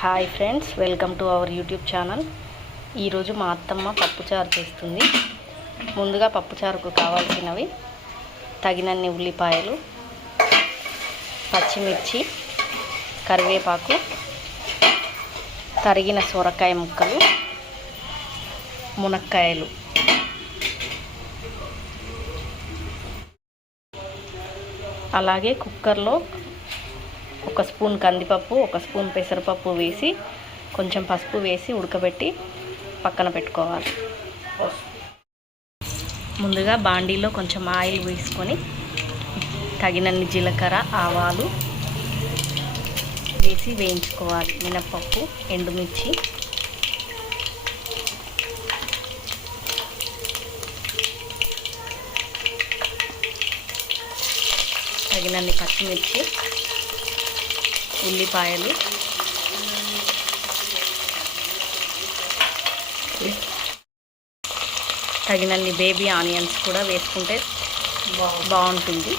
Hi friends, welcome to our YouTube channel. ఈరోజు మా అత్తమ్మ పప్పుచారు చేస్తుంది. ముందుగా పప్పుచారుకు కావాల్సినవి తగినన్ని ఉల్లిపాయలు, పచ్చిమిర్చి, కరివేపాకు, తరిగిన సొరకాయ ముక్కలు, మునక్కాయలు. అలాగే కుక్కర్లో ఒక స్పూన్ కందిపప్పు, ఒక స్పూన్ పెసరపప్పు వేసి కొంచెం పసుపు వేసి ఉడకబెట్టి పక్కన పెట్టుకోవాలి. ముందుగా బాండీలో కొంచెం ఆయిల్ వేసుకొని తగినన్ని జీలకర్ర, ఆవాలు వేసి వేయించుకోవాలి. మినప్పప్పు, ఎండుమిర్చి, తగినన్ని పచ్చిమిర్చి, ఉల్లిపాయలు, తగినన్ని బేబీ ఆనియన్స్ కూడా వేసుకుంటే బాగుంటుంది.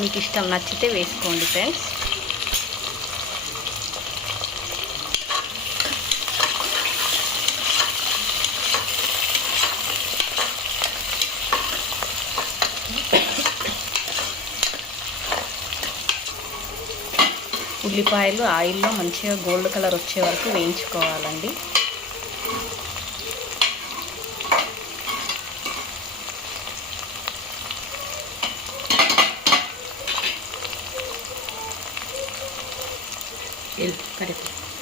మీకు ఇష్టం నచ్చితే వేసుకోండి ఫ్రెండ్స్. ఉల్లిపాయలు ఆయిల్లో మంచిగా గోల్డ్ కలర్ వచ్చే వరకు వేయించుకోవాలండి.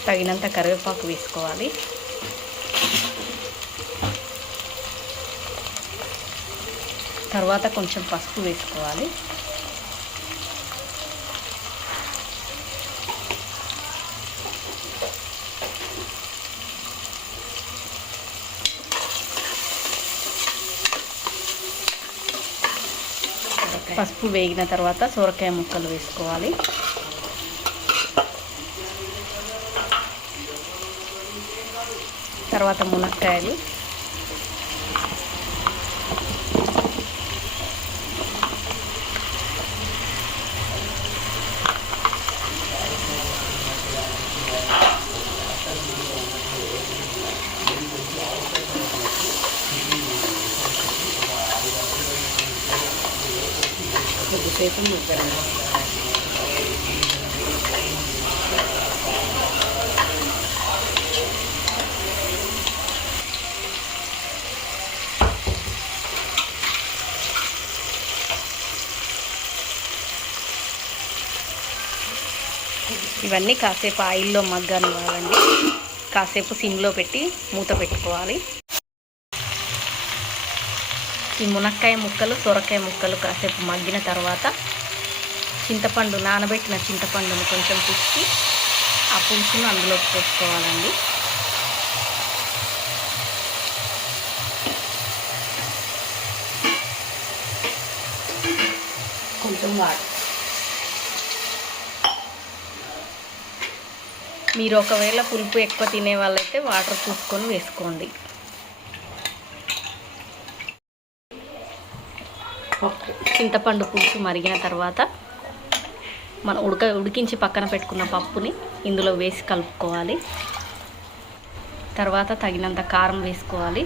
తగినంత కరివేపాకు వేసుకోవాలి. తర్వాత కొంచెం పసుపు వేసుకోవాలి. పసుపు వేగిన తర్వాత సొరకాయ ముక్కలు వేసుకోవాలి. తర్వాత మునక్కాయలు, ఇవన్నీ కాసేపు ఆయిల్లో మగ్గనివ్వాలండి. కాసేపు సిమ్లో పెట్టి మూత పెట్టుకోవాలి. ఈ మునక్కాయ ముక్కలు, సొరకాయ ముక్కలు కాసేపు మగ్గిన తర్వాత చింతపండు, నానబెట్టిన చింతపండును కొంచెం పిసికి ఆ పులుసును అందులోకి పోసుకోవాలండి. కొంచెం వాటర్, మీరు ఒకవేళ పులుపు ఎక్కువ తినే వాళ్ళైతే వాటర్ చూసుకొని వేసుకోండి. చింతపండు పులుసు మరిగిన తర్వాత మనం ఉడికించి పక్కన పెట్టుకున్న పప్పుని ఇందులో వేసి కలుపుకోవాలి. తర్వాత తగినంత కారం వేసుకోవాలి.